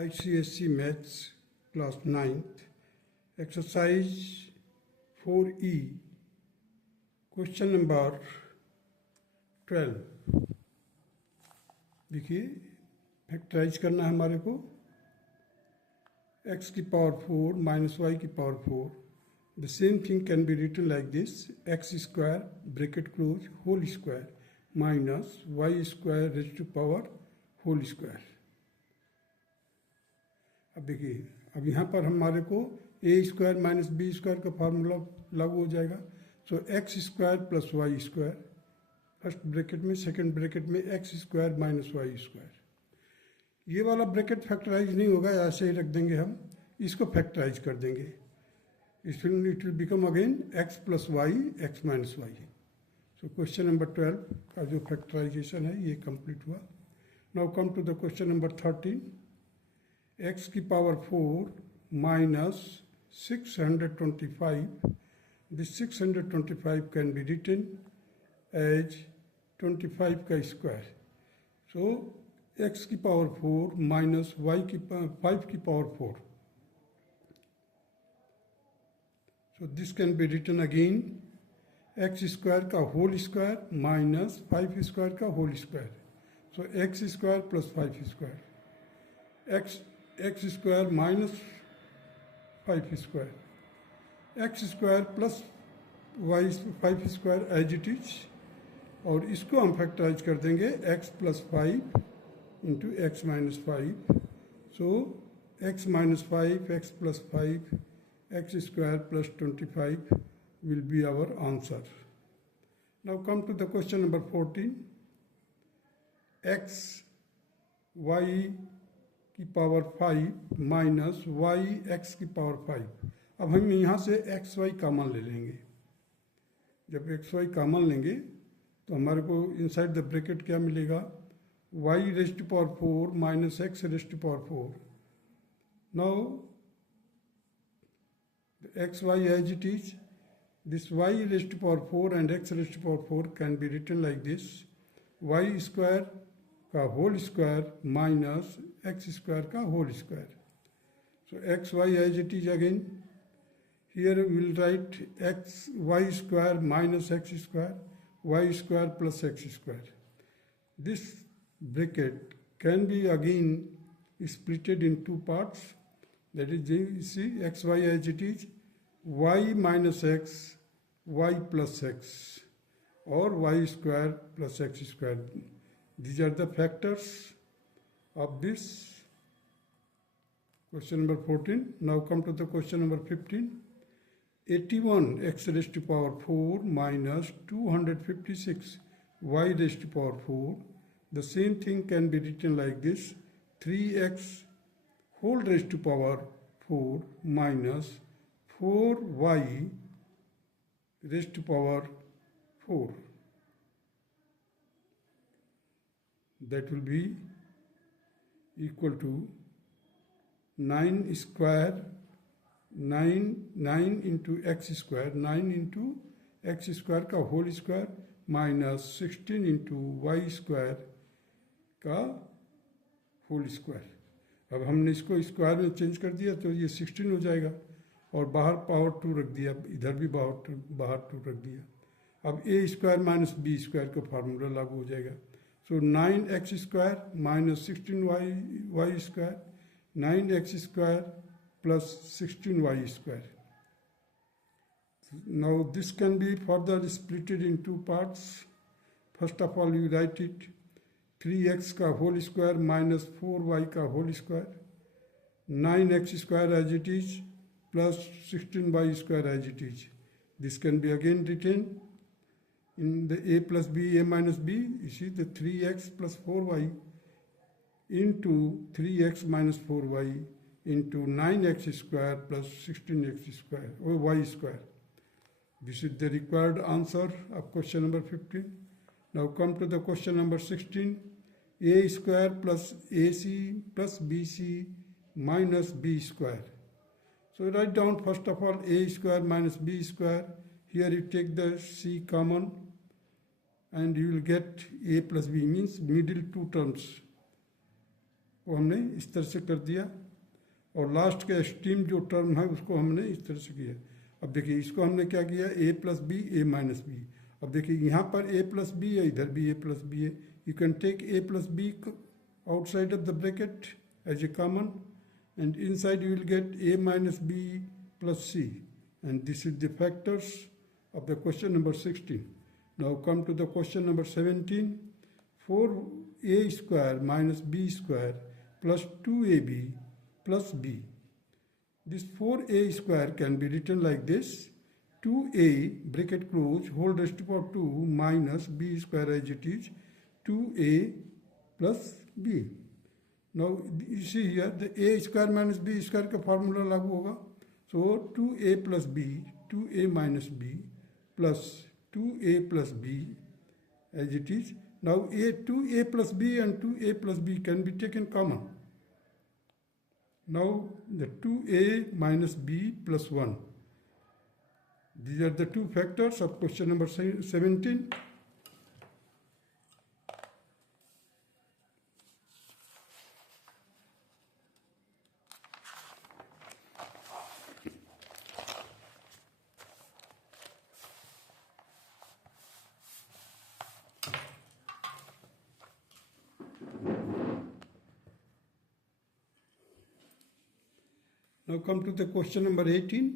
ICSC Maths Class 9th Exercise 4E Question number 12। देखिए factorise करना है हमारे को x की पावर 4 माइनस y की power 4। The same thing can be written like this x square bracket close whole square minus y square raise to power whole square. अब देखिए अब यहाँ पर हमारे को A square minus B square का formula लागू हो जाएगा। So X square plus Y square first bracket में, सेकंड ब्रैकेट में X square minus Y square. ये वाला ब्रैकेट फैक्टराइज नहीं होगा, ऐसे ही रख देंगे हम, इसको फैक्टराइज कर देंगे। It will become again X plus Y X minus Y. So question number 12 का जो फैक्टराइजेशन है ये कंप्लीट हुआ। Now come to the question number 13। x की power 4 minus 625, this 625 can be written as 25 का स्क्वायर। सो x की power 4 minus y की 5 की power 4, so this can be written again X square का whole square minus 5 square का whole square. So X square plus 5 square, X square minus 5 square, X square plus Y 5 square as it is, और इसको हम factorise कर देंगे X plus 5 into X minus 5। So X minus 5 X plus 5 X square plus 25 will be our answer. Now come to the question number 14. x y की power 5 minus Y x की power 5। अब हम यहाँ से x Y common ले लेंगे। जब x Y common लेंगे तो हमारे को इनसाइड द ब्रैकेट क्या मिलेगा, Y raise to power 4 minus X raise to power 4। Now X Y as it is, this y raised to power 4 and x raised to power 4 can be written like this, y square का whole square minus x square का whole square. So x y as it is again. Here we will write x y square minus x square, y square plus x square. This bracket can be again splitted in two parts. That is, you see x y as it is, y minus x y plus x or y square plus x square. These are the factors of this question number 14. Now come to the question number 15. 81 x raised to power 4 minus 256 y raised to power 4. The same thing can be written like this, 3x whole raised to power 4 minus 4y raised to power 4. That will be equal to 9 square, 9 into x square, 9 into x square का whole square minus 16 into y square का whole square. अब हमने इसको square में change कर दिया तो ये 16 हो जाएगा, और बाहर पावर 2 रख दिया, इधर भी बाहर 2 रख दिया। अब a square minus B square का फार्मूला लागू हो जाएगा। So 9x square minus 16y square, 9x square plus 16y square. Now this can be further splitted in two parts. First of all you write it, 3x का whole square minus 4y का whole square, 9x square as it is plus 16y square as it is. This can be again written in the a plus b, a minus b. You see the 3x plus 4y into 3x minus 4y into 9x square plus 16x square or y square. This is the required answer of question number 15. Now come to the question number 16. A square plus ac plus bc minus b square. So write down first of all a square minus b square. Here you take the c common and you will get a plus b, means middle two terms. को हमने इस तरह से कर दिया, और last का extreme जो टर्म है उसको हमने इस तरह से किया। अब देखिए इसको हमने क्या किया, a plus B A minus B. अब देखिए यहाँ पर a प्लस बी है, इधर भी a प्लस बी है। You can take a plus B outside of the bracket as a common, and inside you will get a minus b plus c, and this is the factors of the question number 16. Now come to the question number 17. 4a square minus b square plus 2ab plus b. This 4a square can be written like this: 2a bracket close whole raised to power 2 minus b square as it is 2a plus b. Now you see here the a square minus b square का formula लागू होगा. So 2a plus b, 2a minus b plus 2a plus b as it is. Now 2a plus b and 2a plus b can be taken common. Now the 2a minus b plus 1. These are the two factors of question number 17. Now come to the question number 18.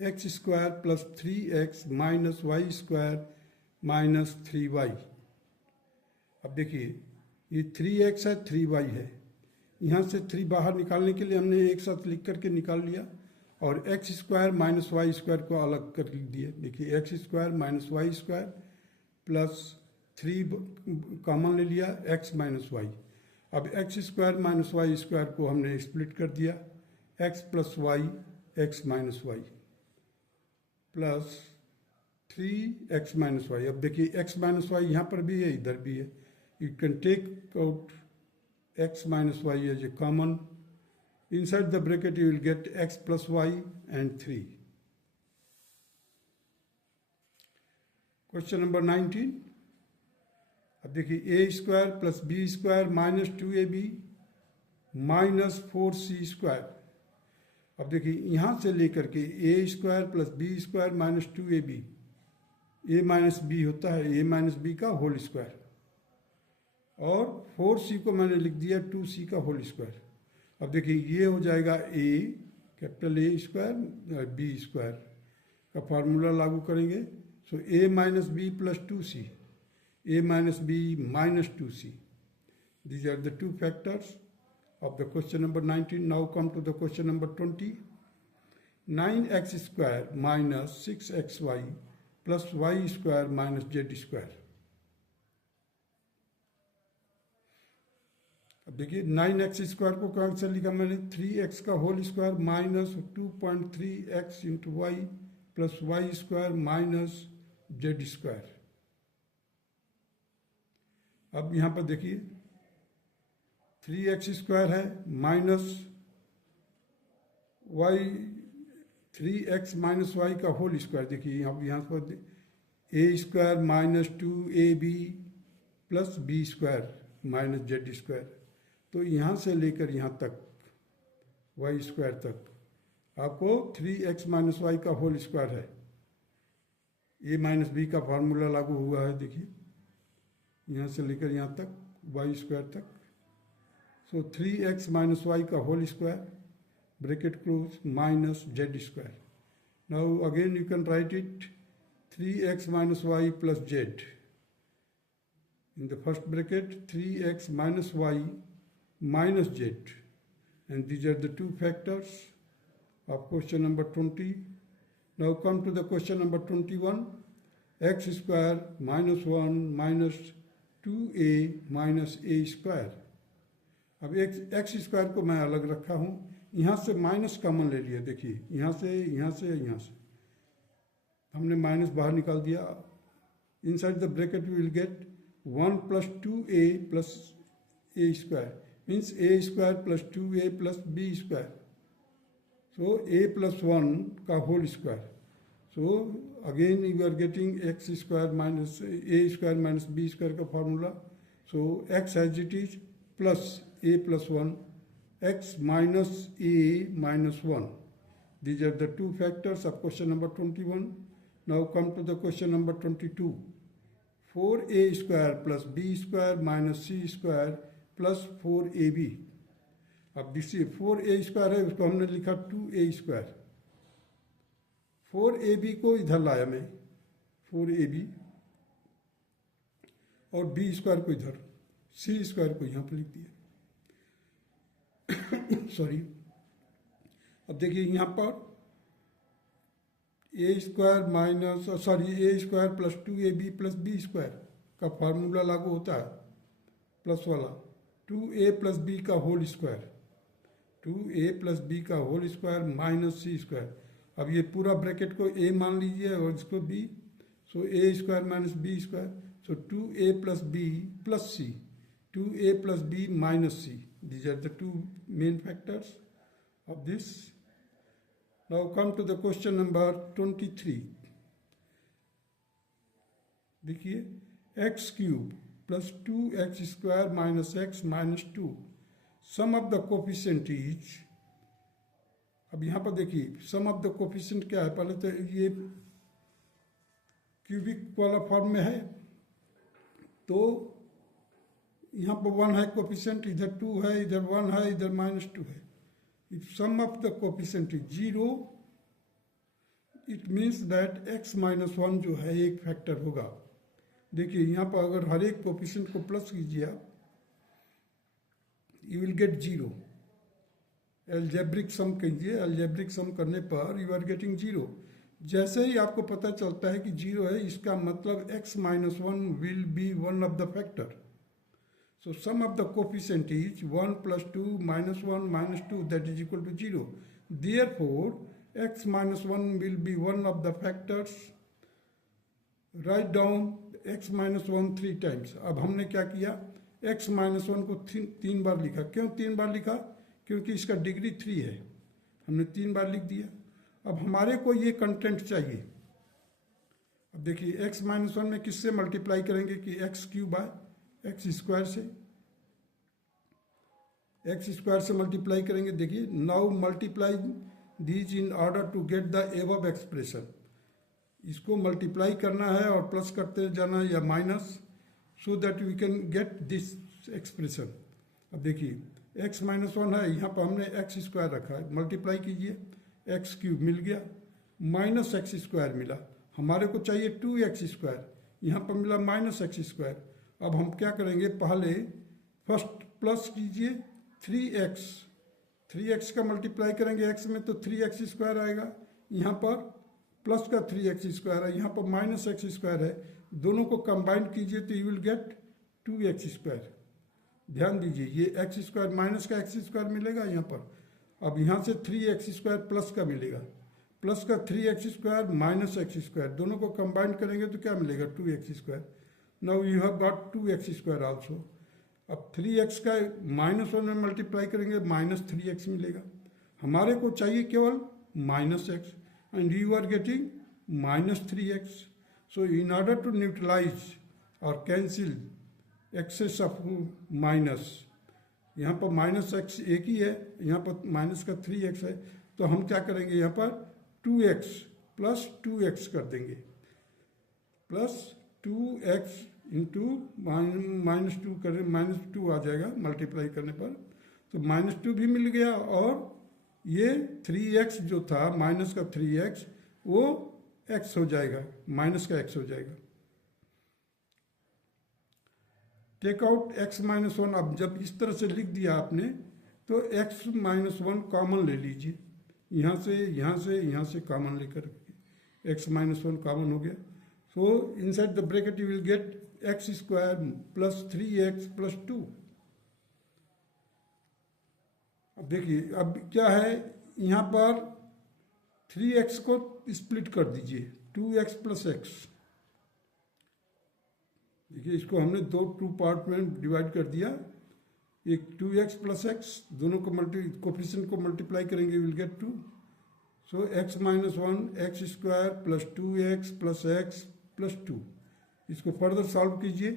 X square plus 3x minus y square minus 3y. अब देखिए ये 3x है, 3y है. यहाँ से 3 बाहर निकालने के लिए हमने एक साथ लिख करके निकाल लिया, और x square minus Y square को अलग कर लिख दिए. देखिए x square minus Y square plus 3 common ले लिया, x माइनस वाई. अब x square minus Y square को हमने स्प्लिट कर दिया, x plus Y X minus Y plus 3x minus Y. अब देखिए x माइनस वाई यहाँ पर भी है, इधर भी है. You can take out x minus Y as a common. Inside the bracket you will get x plus Y and 3. Question number 19. अब देखिए a square plus B square minus 2ab minus 4c square. अब देखिए यहाँ से लेकर के a square plus B square minus 2ab, a minus B होता है a माइनस बी का होल स्क्वायर, और 4c को मैंने लिख दिया 2c का होल स्क्वायर. अब देखिए ये हो जाएगा a capital A square B square का फार्मूला लागू करेंगे. So a minus B plus 2c, a minus B minus 2c. These are the two factors of the question number 19. Now come to the question number 20. 9x square minus 6xy plus y square minus z square. अब देखिए 9x square को कहाँ से लिखा मैंने, 3x का whole square minus 2.3x into Y plus Y square minus Z square. अब यहाँ पर देखिए 3x स्क्वायर है minus Y 3x minus Y का होल स्क्वायर. देखिए अब यहाँ पर a square minus 2ab plus B square minus Z square. तो यहाँ से लेकर यहाँ तक वाई स्क्वायर तक आपको 3x माइनस वाई का होल स्क्वायर है. a माइनस बी का फार्मूला लागू हुआ है. देखिए यहाँ से लेकर यहाँ तक वाई स्क्वायर तक. So 3x minus y का whole square bracket close minus z square. Now again you can write it 3x minus y plus z. In the first bracket 3x minus y minus z, and these are the two factors of question number 20. Now come to the question number 21. X square minus 1 minus 2a minus a square. अब x square को मैं अलग रखा हूँ, यहाँ से minus common ले लिया. देखिए यहाँ से यहाँ से यहाँ से हमने माइनस बाहर निकाल दिया. Inside the bracket we will get 1 plus 2a plus A square means a square plus 2a plus B square. So a plus 1 का whole square. So again you are getting X square minus a square minus B square का formula. So X as it is plus a plus 1 x minus a minus 1. These are the two factors of question number 21. Now come to the question number 22. 4a square plus b square minus c square plus 4ab. अब देखिए 4a square है, उसको हमने लिखा 2a square. 4ab को इधर लाया मैं, 4ab, और b स्क्वायर को इधर, c स्क्वायर को यहाँ पर लिख दिया. सॉरी. अब देखिए यहाँ पर A square minus A square plus 2ab plus B square का फार्मूला लागू होता है, प्लस वाला 2a प्लस बी का whole square, 2a plus B का whole square minus C square. अब ये पूरा ब्रैकेट को a मान लीजिए और इसको b, so A square minus B square, so 2a plus B plus C, 2a plus B minus C. These are the two main factors of this. Now come to the question number 23. देखिए x cube plus 2x square minus x minus 2. Sum of the coefficient is, अब यहाँ पर देखिए sum of the coefficient क्या है. पहले तो ये क्यूबिक वाला फॉर्म में है, तो यहाँ पर 1 है कोफिशिएंट, इधर 2 है, इधर 1 है, इधर माइनस 2 है. If sum of the coefficient is 0, it means that x minus 1 जो है एक फैक्टर होगा. देखिए यहाँ पर अगर हर एक कोफिशिएंट को प्लस कीजिए आप, you will gate 0. Algebraic sum कीजिए, एल्जेब्रिक सम करने पर यू आर गेटिंग 0. जैसे ही आपको पता चलता है कि 0 है, इसका मतलब x minus 1 will be one of the factor. So sum of the coefficient is 1 plus 2 minus 1 minus 2, that is equal to 0. Therefore, x minus 1 will be one of the factors. Write down x minus 1 3 times. अब हमने क्या किया, x minus 1 को 3 बार लिखा. क्यों 3 बार लिखा? क्योंकि इसका डिग्री 3 है, हमने 3 बार लिख दिया. अब हमारे को ये कंटेंट चाहिए. अब देखिए x माइनस 1 में किससे मल्टीप्लाई करेंगे कि x cube by X square से, एक्स स्क्वायर से मल्टीप्लाई करेंगे. देखिए now multiply these in order to get the above expression. इसको मल्टीप्लाई करना है और प्लस करते जाना है या minus, so that we can get this expression. अब देखिए एक्स माइनस 1 है, यहाँ पर हमने एक्स स्क्वायर रखा है, मल्टीप्लाई कीजिए, एक्स क्यूब मिल गया, माइनस एक्स स्क्वायर मिला. हमारे को चाहिए 2x स्क्वायर, यहाँ पर मिला माइनस एक्स स्क्वायर. अब हम क्या करेंगे, पहले फर्स्ट प्लस कीजिए 3x का मल्टीप्लाई करेंगे x में तो 3x स्क्वायर आएगा. यहाँ पर प्लस का 3x स्क्वायर है, यहाँ पर माइनस एक्स स्क्वायर है. दोनों को कंबाइन कीजिए तो you will gate 2x square. ध्यान दीजिए ये x स्क्वायर माइनस का x स्क्वायर मिलेगा यहाँ पर. अब यहाँ से 3x स्क्वायर प्लस का मिलेगा, प्लस का 3x square minus X square, दोनों को कंबाइन करेंगे तो क्या मिलेगा 2x square. Now you have got 2x square also. अब 3x का माइनस 1 में मल्टीप्लाई करेंगे, माइनस 3x मिलेगा. हमारे को चाहिए केवल minus X, and you are getting minus 3x. So in order to neutralise और कैंसिल एक्सेस ऑफ माइनस, यहाँ पर माइनस एक्स एक ही है, यहाँ पर माइनस का 3x है, तो हम क्या करेंगे यहाँ पर 2x प्लस 2x कर देंगे, प्लस 2x इंटू माइनस 2 करें, माइनस 2 आ जाएगा मल्टीप्लाई करने पर, तो माइनस 2 भी मिल गया. और ये 3x जो था माइनस का 3x वो x हो जाएगा, माइनस का x हो जाएगा. Take out x minus 1. अब जब इस तरह से लिख दिया आपने तो x माइनस 1 कॉमन ले लीजिए, यहाँ से कॉमन लेकर x माइनस 1 कॉमन हो गया. So inside the bracket you will get x square plus 3x plus 2. अब देखिए अब क्या है, यहाँ पर 3x को स्प्लिट कर दीजिए, 2x प्लस x. देखिए इसको हमने टू पार्ट में डिवाइड कर दिया. एक 2x प्लस x, दोनों को कोफिशिएंट को मल्टीप्लाई करेंगे will get 2. So x minus 1 x square plus 2x plus x plus 2. इसको फर्दर सॉल्व कीजिए.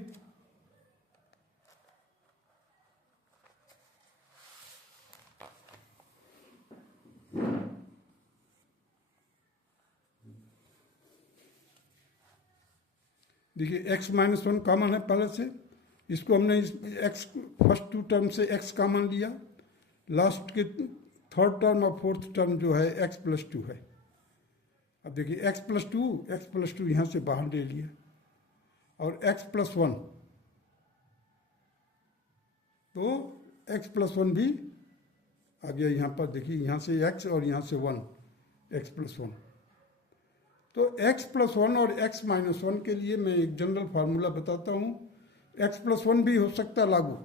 देखिए x माइनस वन कॉमन है पहले से, इसको हमने x फर्स्ट टू टर्म से x कॉमन लिया, लास्ट के थर्ड टर्म और फोर्थ टर्म जो है x प्लस टू है। अब देखिए x प्लस टू यहाँ से बाहर ले लिया और x प्लस वन, तो x प्लस वन भी आ गया यहाँ पर। देखिए यहाँ से x और यहाँ से वन, x प्लस वन। तो x प्लस वन और x माइनस वन के लिए मैं एक जनरल फार्मूला बताता हूँ। x प्लस वन भी हो सकता है लागू,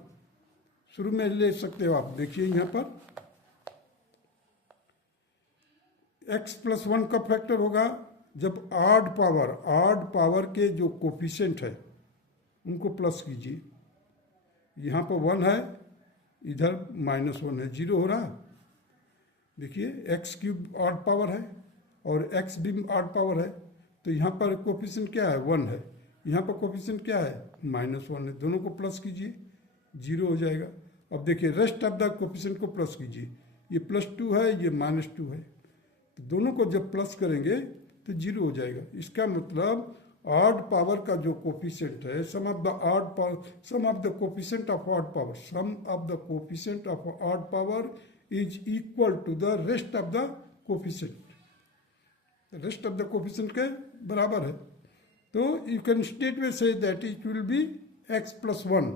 शुरू में ले सकते हो आप। देखिए यहाँ पर x प्लस वन का फैक्टर होगा जब आड पावर के जो कोफिशिएंट है उनको प्लस कीजिए। यहाँ पर वन है, इधर माइनस वन है, जीरो हो रहा। देखिए एक्स क्यूब ऑड पावर है और एक्स भी ऑड पावर है, तो यहाँ पर कोफिशिएंट क्या है, वन है, यहाँ पर कोफिशिएंट क्या है, माइनस वन है। दोनों को प्लस कीजिए, जीरो हो जाएगा। अब देखिए रेस्ट ऑफ द कोफिशिएंट को प्लस कीजिए, ये प्लस टू है, ये माइनस टू है, तो दोनों को जब प्लस करेंगे तो जीरो हो जाएगा। इसका मतलब ऑड पावर का जो कोफिशिएंट है, sum of the coefficient of odd power is equal to the rest of the coefficient, rest of the coefficient के बराबर है। तो यू कैन स्टेट में से that it will be x plus one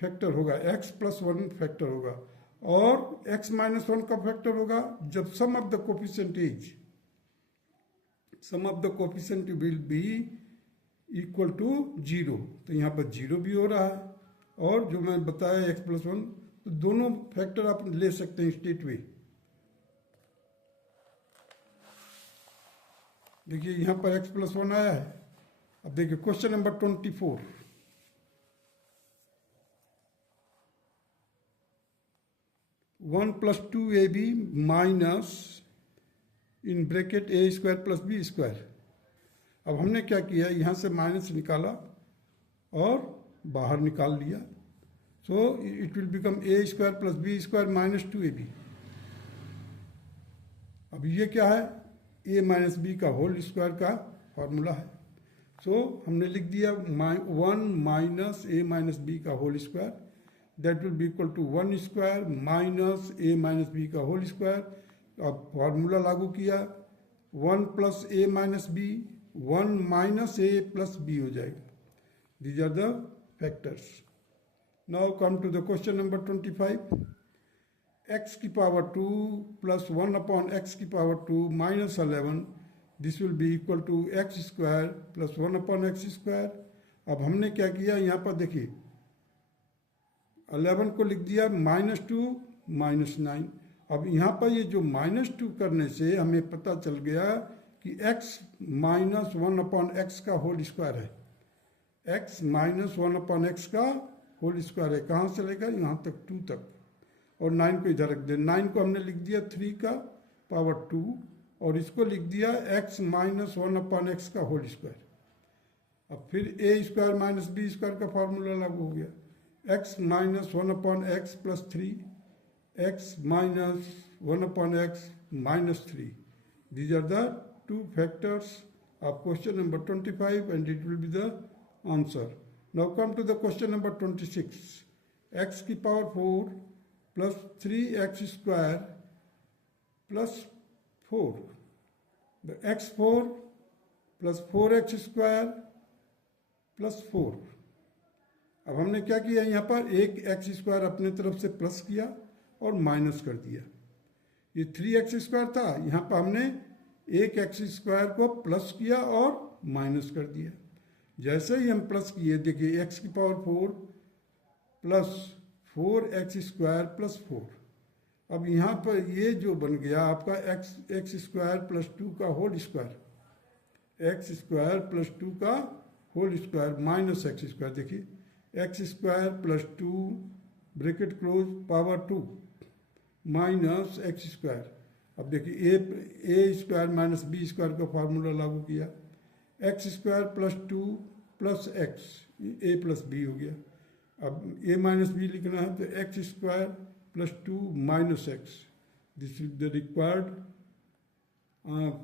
factor होगा, x plus one factor होगा, और x minus one का फैक्टर होगा जब sum of the coefficient will be equal to zero. तो यहाँ पर जीरो भी हो रहा है, और जो मैं बताया x प्लस वन, तो दोनों फैक्टर आप ले सकते हैं स्टेट वे। देखिए यहाँ पर x प्लस वन आया है। अब देखिए question number 24, one plus two A B minus in bracket A square plus B square. अब हमने क्या किया, यहाँ से माइनस निकाला और बाहर निकाल लिया, so it will become A square plus B square minus two A B. अब ये क्या है, ए माइनस बी का होल स्क्वायर का फॉर्मूला है। सो हमने लिख दिया one minus A minus B का whole square, that will be equal to one square minus A minus B का होल स्क्वायर। अब फॉर्मूला लागू किया, one plus A minus B, one minus A plus B हो जाएगा। These are the factors. Now come to the question number 25, x की power 2 plus one upon X की power 2 minus 11, this will be equal to X square plus one upon X square. अब हमने क्या किया, यहाँ पर देखिए 11 को लिख दिया माइनस टू माइनस 9। अब यहाँ पर ये जो माइनस टू करने से हमें पता चल गया कि x minus one upon x का होल स्क्वायर है, x minus one upon x का होल स्क्वायर है। कहाँ से लेगा, यहाँ तक 2 तक, और 9 को इधर रख दे। 9 को हमने लिख दिया 3 का पावर 2, और इसको लिख दिया x minus one upon x का होल स्क्वायर। अब फिर ए स्क्वायर माइनस बी स्क्वायर का फार्मूला लागू हो गया, x minus one upon x plus 3, x minus one upon x minus 3। These are the two factors of question number 25, and it will be the answer. Now come to the question number 26. X की power 4 plus 3x square plus 4, the x4 plus 4x square plus 4। अब हमने क्या किया, यहाँ पर एक x square अपने तरफ से प्लस किया और माइनस कर दिया। ये 3x स्क्वायर था, यहाँ पर हमने एक एक्स स्क्वायर को प्लस किया और माइनस कर दिया। जैसे ही हम प्लस किए, देखिए x की power 4 plus 4x square plus 4। अब यहाँ पर ये जो बन गया आपका एक्स स्क्वायर प्लस 2 का whole square, X square plus 2 का whole square minus X square. देखिए X square plus 2 bracket close power 2 minus X square. अब देखिए A square minus B square का फार्मूला लागू किया, X square plus 2 plus X, A plus B हो गया। अब ए माइनस बी लिखना है तो X square plus 2 minus X. This is the required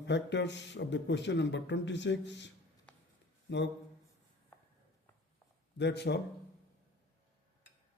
factors of the question number 26. Now That's all.